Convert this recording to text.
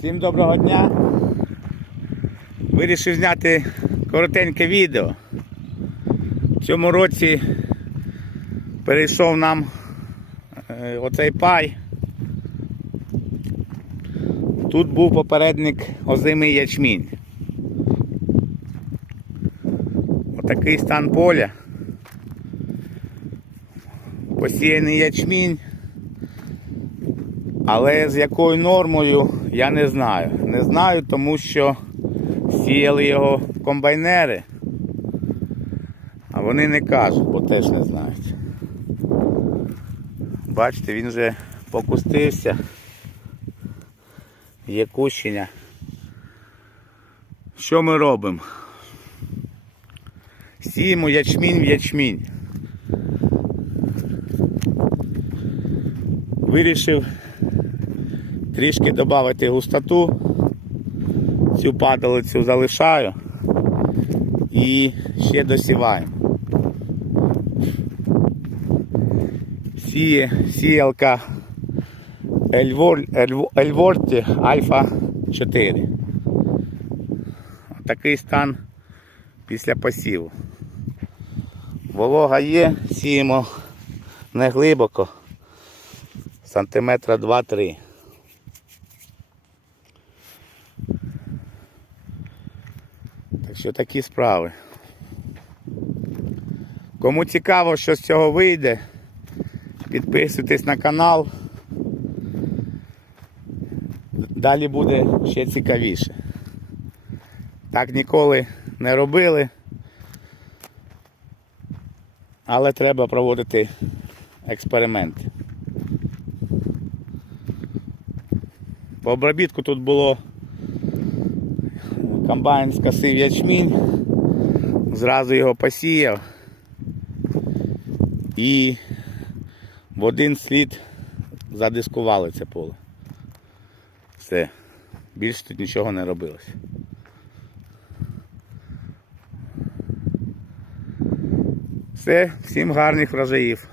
Всім доброго дня. Вирішив зняти коротеньке відео. В цьому році перейшов нам е, оцей пай. Тут був попередник озимий ячмінь. Отакий стан поля. Посіяний ячмінь. Але з якою нормою я не знаю. Не знаю, тому що сіяли його комбайнери, а вони не кажуть, бо теж не знають. Бачите, він вже покустився. Є кущення. Що ми робимо? Сіємо ячмінь в ячмінь. Вирішив трішки додати густоту. Цю падалицю залишаю і ще досіваємо. Сіє, сіялка Ельвор, Ельворті Альфа 4. Такий стан після посіву. Волога є, сіємо не глибоко, сантиметра 2-3. Так що такі справи. Кому цікаво, що з цього вийде, підписуйтесь на канал. Далі буде ще цікавіше. Так ніколи не робили. Але треба проводити експерименти. По обробітку тут було комбайн скосив ячмінь, зразу його посіяв і в один слід задискували це поле. Все. Більше тут нічого не робилось. Все, всім гарних врожаїв.